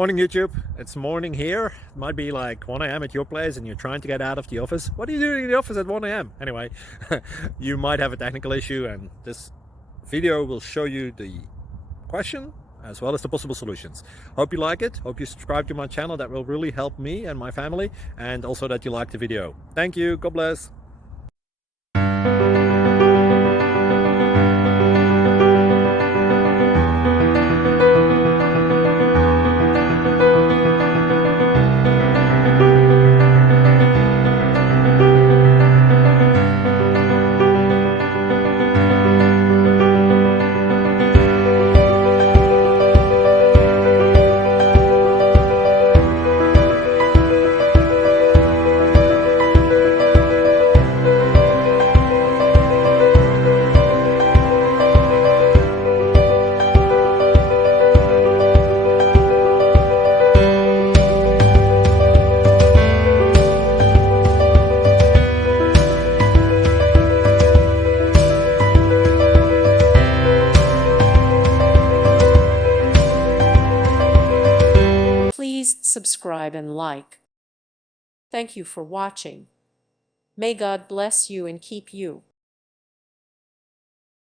Morning YouTube, it's morning here. It might be like 1 a.m. at your place and you're trying to get out of the office. What are you doing in the office at 1 a.m.? Anyway, you might have a technical issue and this video will show you the question as well as the possible solutions. Hope you like it, hope you subscribe to my channel. That will really help me and my family, and also that you like the video. Thank you, God bless. Please subscribe and like. Thank you for watching. May God bless you and keep you.